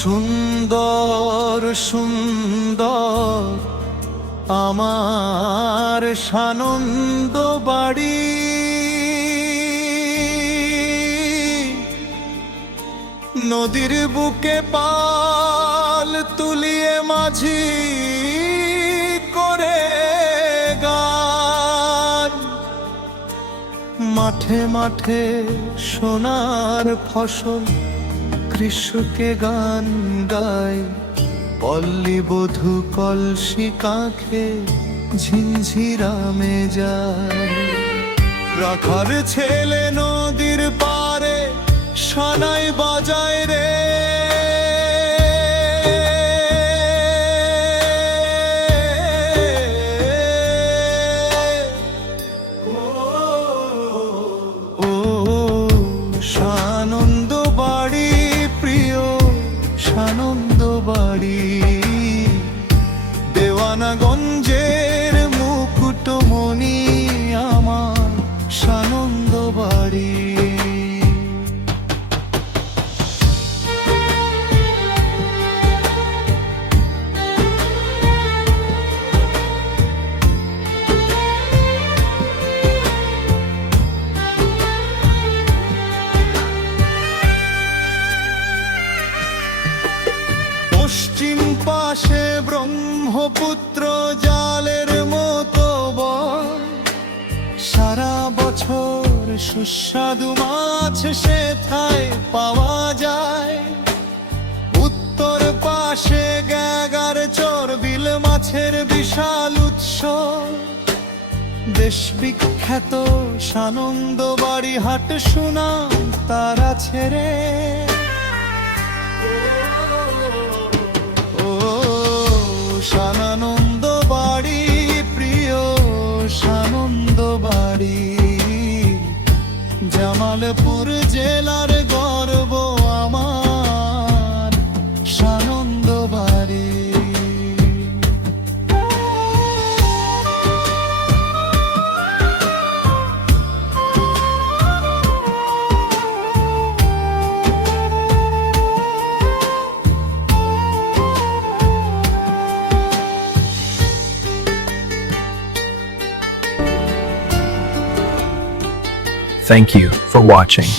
সুন্দর সুন্দর আমার সানন্দ বাড়ি, নদীর বুকে পাল তুলিয়ে মাঝি করে গান, মাঠে মাঠে সোনার ফসল কৃষকে গান গায়, পল্লী বধূ কলসি কাঁখে ঝিঞ্ঝিরামে যায়। রাখার ছেলে নদীর পারে সানাই বাজায় রে, ও সানন্দ বাড়ি, প্রিয় সানন্দ বাড়ি, দেওয়ানাগঞ্জের মুকুটমণি আমার সানন্দ বাড়ি। পশ্চিম পাশে ব্রহ্মপুত্র জালের মতো বয়, সারা বছর সুস্বাদু মাছ সেথায় পাওয়া যায়। উত্তর পাশে গ্যাগার চর বিল মাছের বিশাল উৎস, দেশ বিখ্যাত সানন্দ বাড়ি হাট সুনাম তারা ছেড়ে। সানন্দ বাড়ি, প্রিয় সানন্দ বাড়ি, জামালপুর জেলার গর্ব আমার সানন্দ বাড়ি। Thank you for watching.